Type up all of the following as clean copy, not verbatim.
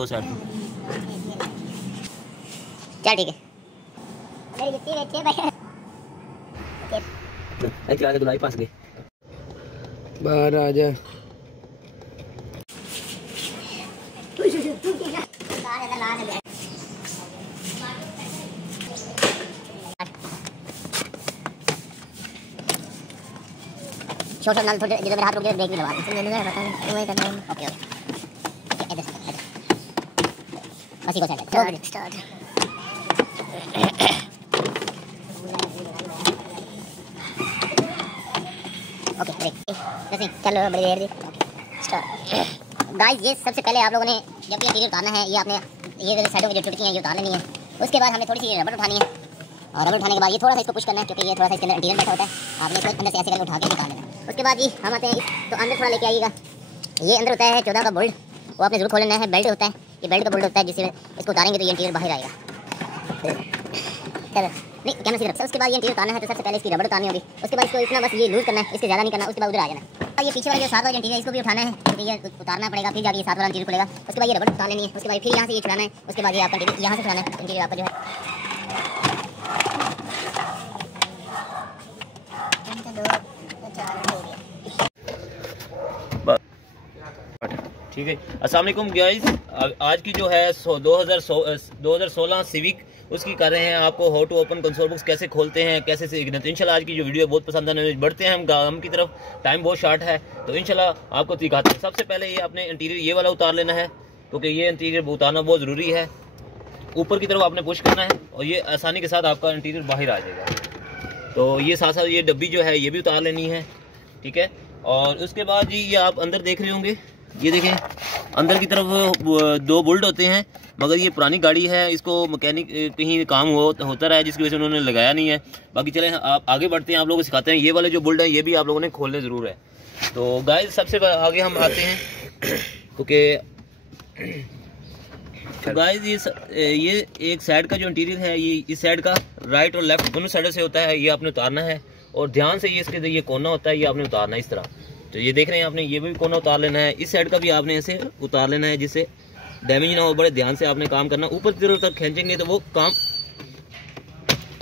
लो side पे। चल ठीक है। आगे दुलाई पास गए बाहर आ जा। छोटा नाल थोड़े जिधर मेरा हाथ रुक गया ब्रेक भी लगा इसमें लेने बता वही करना है। ओके ओके इधर बस eco side start okay break जैसे चलो बड़ी देर दी स्टार्ट। गाइस ये सबसे पहले आप लोगों ने जब ये इंटीरियर उतारना है, ये आपने ये साइडों की जो टुकड़ियां हैं ये उतार लेनी है। उसके बाद हमने थोड़ी सी रबड़ उठानी है और रबड़ उठाने के बाद ये थोड़ा सा इसको पुश करना है क्योंकि ये थोड़ा सा इसके अंदर इंटीरियर बैठा होता है। आपने इसको अंदर से ऐसे करके उठा के निकाल लेना है। उसके बाद जी हम आते हैं तो अंदर थोड़ा लेके आइएगा। ये अंदर होता है 14 का बोल्ट, वो आपने जरूर खोलना है। बेल्ट होता है, ये बेल्ट का बोल्ट होता है जिससे इसको उतारेंगे तो ये इंटीरियर बाहर आएगा। चलो नहीं कैमरा की तरफ से। उसके बाद ये इंटीरियर उतारना है तो सबसे पहले इसकी रबड़ उतारनी होगी। उसके बाद इसको इतना बस ये लूज करना है, इससे ज़्यादा नहीं करना। उसके बाद उधर आ जाना। ये पीछे वाला जो 7 वाला इंटीरियर इसको भी उठाना है क्योंकि ये उतारना पड़ेगा, फिर जाके ये 7 वाला इंटीरियर खुलेगा। उसके बाद ये रबड़ उतार लेनी है। उसके बाद फिर यहाँ से ये छुड़ाना है। उसके बाद ये आपका इंटीरियर यहाँ से छुड़ाना है। इंटीरियर आपका जो है ठीक है। अस्सलाम वालेकुम गाइस, आज की जो है 2016 सिविक उसकी कर रहे हैं आपको how to open console books कैसे खोलते हैं कैसे सीखना। तो इंशाल्लाह आज की जो वीडियो बहुत पसंद आने बढ़ते हैं हम की तरफ। टाइम बहुत शॉर्ट है तो इंशाल्लाह आपको दिखाते हैं। सबसे पहले ये आपने इंटीरियर ये वाला उतार लेना है क्योंकि ये इंटीरियर उतारना बहुत ज़रूरी है। ऊपर की तरफ आपने पुश करना है और ये आसानी के साथ आपका इंटीरियर बाहर आ जाएगा। तो ये साथ साथ ये डब्बी जो है ये भी उतार लेनी है, ठीक है। और उसके बाद जी ये आप अंदर देख रहे होंगे, ये देखें अंदर की तरफ 2 बोल्ट होते हैं, मगर ये पुरानी गाड़ी है, इसको मैकेनिक कहीं काम होता रहा है जिसकी वजह से उन्होंने लगाया नहीं है। बाकी चलें आप आगे बढ़ते हैं, आप लोगों को सिखाते हैं। ये वाले जो बोल्ट हैं ये भी आप लोगों ने खोलने ज़रूर है। तो गाइस सबसे आगे हम आते हैं क्योंकि तो गाइस ये एक साइड का जो इंटीरियर है ये इस साइड का राइट और लेफ्ट दोनों साइडों से होता है। ये आपने उतारना है और ध्यान से ये इसके ये कोना होता है ये आपने उतारना है इस तरह। तो ये देख रहे हैं आपने ये भी कोना उतार लेना है, इस साइड का भी आपने ऐसे उतार लेना है जिससे डैमेज ना हो। बड़े ध्यान से आपने काम करना। ऊपर की तरफ तक खींचेंगे तो वो काम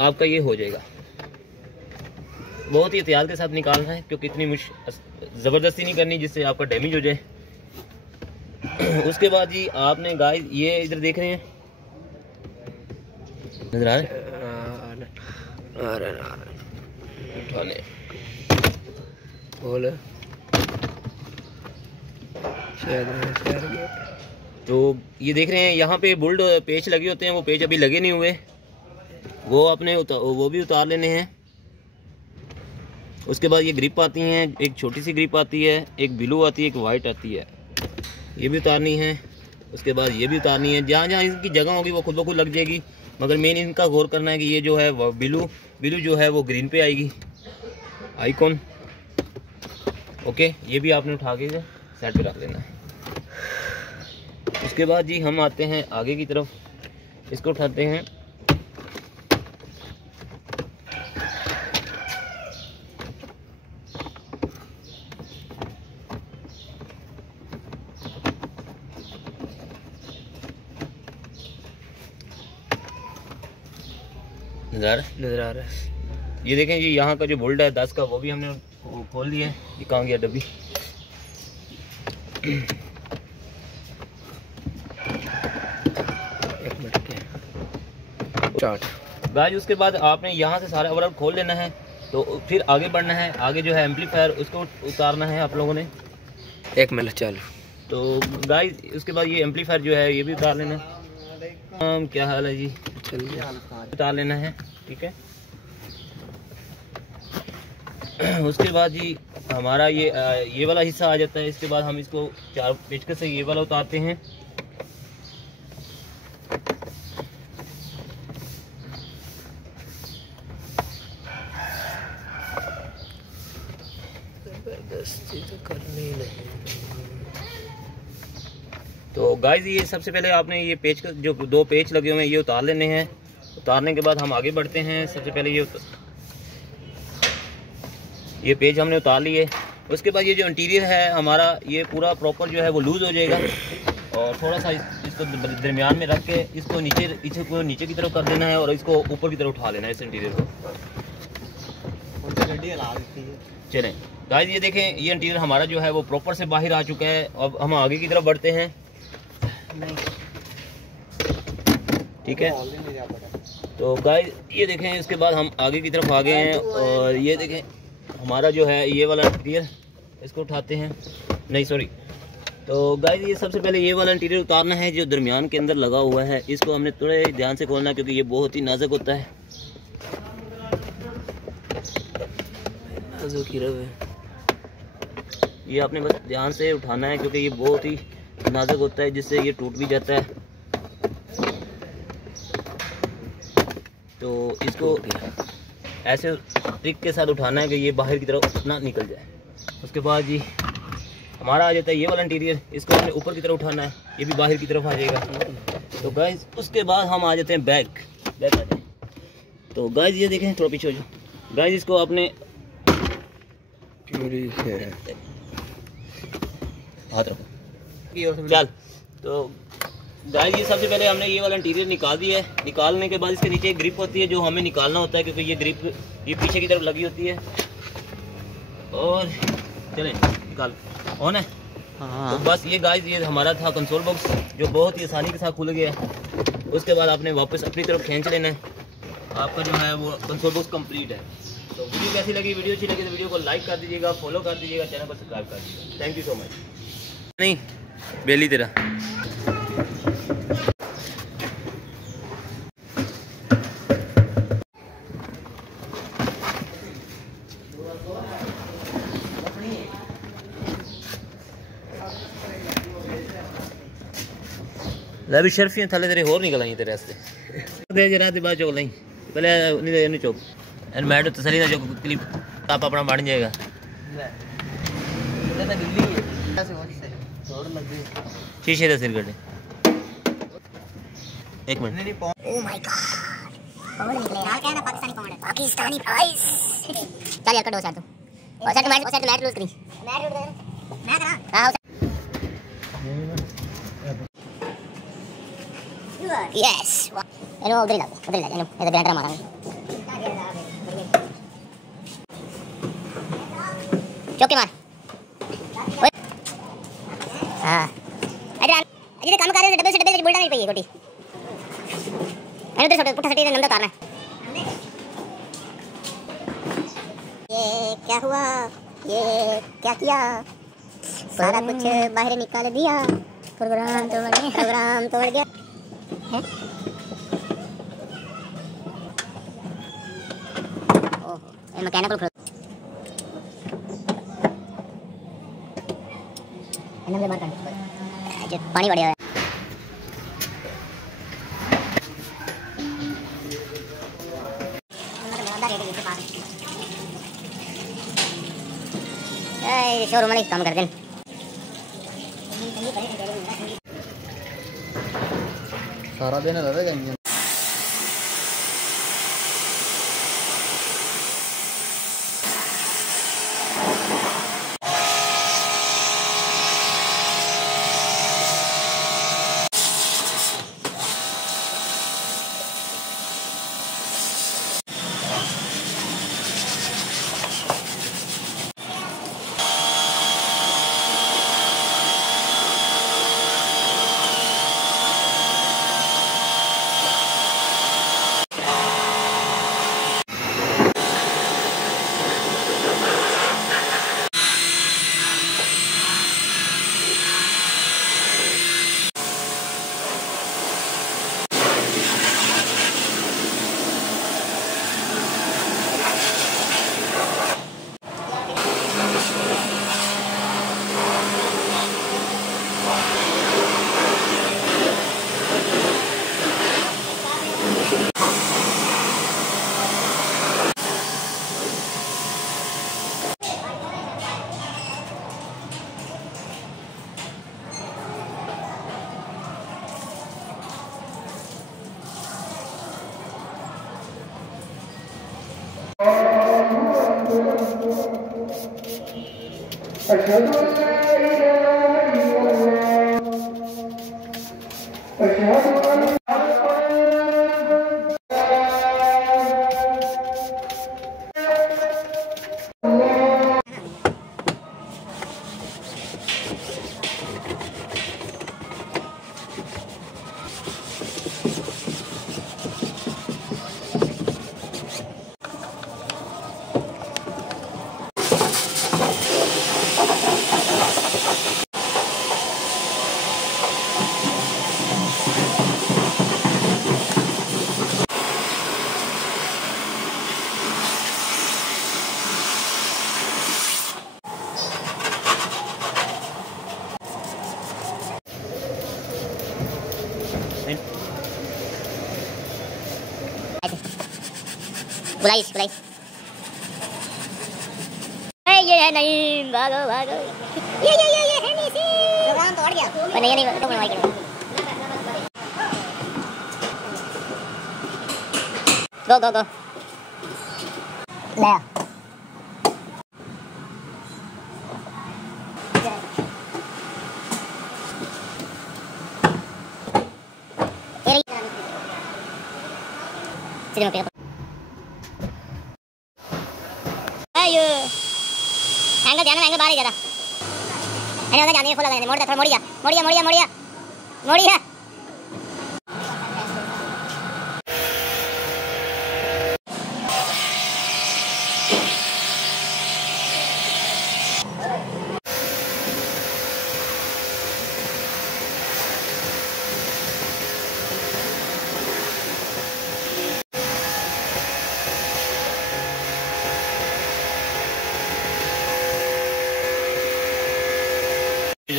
आपका ये हो जाएगा। बहुत ही एहतियात के साथ निकालना है क्योंकि इतनी ज़बरदस्ती नहीं करनी जिससे आपका डैमेज हो जाए। उसके बाद जी आपने गाइस ये इधर देख रहे हैं, नजर आ रहे बोल तो ये देख रहे हैं यहाँ पे बुल्ड पेच लगे होते हैं, वो पेच अभी लगे नहीं हुए, वो अपने वो भी उतार लेने हैं। उसके बाद ये ग्रिप आती हैं, एक छोटी सी ग्रिप आती है, एक ब्लू आती है, एक वाइट आती है, ये भी उतारनी है। उसके बाद ये भी उतारनी है। जहाँ जहाँ इनकी जगह होगी वो खुद ब खुद लग जाएगी, मगर मेन इनका गौर करना है कि ये जो है वो ब्लू जो है वो ग्रीन पे आएगी आइकॉन। ओके, ये भी आपने उठा के साइड पे रख लेना है। उसके बाद जी हम आते हैं आगे की तरफ, इसको उठाते हैं। नजर आ रहा है। ये देखें जी यहाँ का जो बोल्ट है 10 का वो भी हमने खोल लिया है। ये कहाँ गया डब्बी? गाइस उसके बाद आपने यहाँ से सारा ओवरऑल खोल लेना है तो फिर आगे बढ़ना है। आगे जो है एम्पलीफायर उसको उतारना है आप लोगों ने। 1 मिनट चालू। तो गाइस उसके बाद ये एम्पलीफायर जो है ये भी उतार लेना है। क्या हाल है जी? उतार लेना है, ठीक है। उसके बाद जी हमारा ये वाला हिस्सा आ जाता है। इसके बाद हम इसको 4 पेचकस से ये वाला उतारते हैं। तो गाइस ये सबसे पहले आपने ये पेच जो 2 पेच लगे हुए हैं ये उतार लेने हैं। उतारने के बाद हम आगे बढ़ते हैं। सबसे पहले ये पेज हमने उतार लिए। उसके बाद ये जो इंटीरियर है हमारा ये पूरा प्रॉपर जो है वो लूज़ हो जाएगा और थोड़ा सा इसको दरमियान में रख के इसको नीचे की तरफ कर देना है और इसको ऊपर की तरफ उठा लेना है इस इंटीरियर को। चलें गाइस, ये देखें, ये इंटीरियर हमारा जो है वो प्रॉपर से बाहर आ चुका है। अब हम आगे की तरफ बढ़ते हैं। ठीक है, तो गाइस ये देखें, इसके बाद हम आगे की तरफ आ गए हैं और ये देखें हमारा जो है ये वाला इंटीरियर, इसको उठाते हैं। नहीं सॉरी, तो गाइस ये सबसे पहले ये वाला इंटीरियर उतारना है जो दरमियान के अंदर लगा हुआ है। इसको हमने थोड़े ध्यान से खोलना है क्योंकि ये बहुत ही नाजुक होता है। ये आपने बस ध्यान से उठाना है क्योंकि ये बहुत ही नाजुक होता है, जिससे ये टूट भी जाता है। तो इसको ऐसे ट्रिक के साथ उठाना है कि ये बाहर की तरफ ना निकल जाए। उसके बाद जी हमारा आ जाता है ये वाला इंटीरियर, इसको हमने ऊपर की तरफ उठाना है, ये भी बाहर की तरफ आ जाएगा। तो गाइस उसके बाद हम आ जाते हैं बैक आ जाए। तो गाइस ये देखें, थोड़ा पीछे हो जाओ गाइस, इसको आपने हाथ रखो चल। तो गाइस ये सबसे पहले हमने ये वाला इंटीरियर निकाल दिया है। निकालने के बाद इसके नीचे एक ग्रिप होती है जो हमें निकालना होता है क्योंकि ये ग्रिप ये पीछे की तरफ लगी होती है। और चलें निकाल ऑन है। तो बस ये गाइस ये हमारा था कंसोल बॉक्स जो बहुत ही आसानी के साथ खुल गया है। उसके बाद आपने वापस अपनी तरफ खींच लेना है, आपका जो है वो कंसोल बॉक्स कंप्लीट है। तो वीडियो कैसी लगी? वीडियो अच्छी लगी तो वीडियो को लाइक कर दीजिएगा, फॉलो कर दीजिएगा, चैनल को सब्सक्राइब कर दीजिएगा। Thank you so much. नहीं बेली तेरा ले भी शर्फियाँ थले तेरे होर निकल आई तेरे रास्ते दे जरा दे बाद चोक नहीं पहले नहीं दे नहीं चोक एंड मैडम तसली ना जो क्लिप आप अपना बन जाएगा। शीशे का सिर कटे एक मिनट। ओह माय गॉड, पवन निकले यार, क्या है ना पाकिस्तानी प्राइस। चल यार कटो साथ और साथ मैच लूज करी मैं करा हां यस एनो उधर ही ला एनो इधर बैठा मारा चौके मार हां अरे काम कर रहे डब्बे से बुलटा नहीं पई गोटी एनो तो पुट्ठा सटी नंदा उतारना है। ये क्या हुआ, ये क्या किया, सारा कुछ बाहर निकाल दिया, प्रोग्राम तोड़ गया है? ओह ये मैकेनिकल एनम मार कर पानी बढ़िया है। शोरूम में काम कर दें सारा दिन रह जाएंगे। बुलाई बुलाई। ये है नहीं, भागो भागो। ये है नहीं सी। प्रोग्राम तो हट गया। पर नहीं तो बनवाई के। गो गो गो। ले। चलो पे। आयो। एंगल ध्यान में, एंगल बाहर ही जरा। मैंने उधर जाने खोला, मोड़ दे थोड़ा, मोड़िया मोड़िया मोड़िया मोड़िया मोड़िया।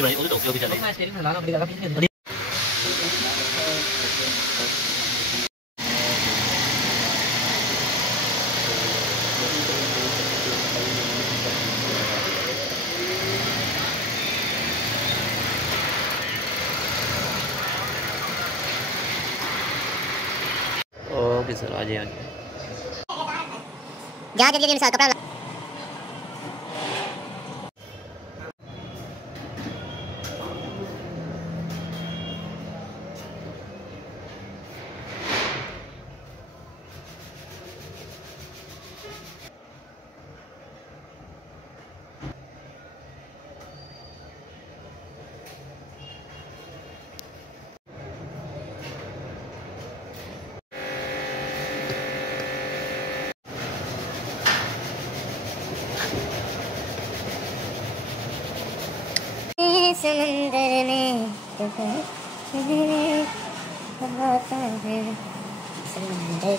भाई उधर तो भी चले। मैं स्टीयरिंग हिलाना पड़ेगा पीछे। ओके सर, आ जाइए। जा जल्दी जल्दी कपड़ा। समंदर में समंदर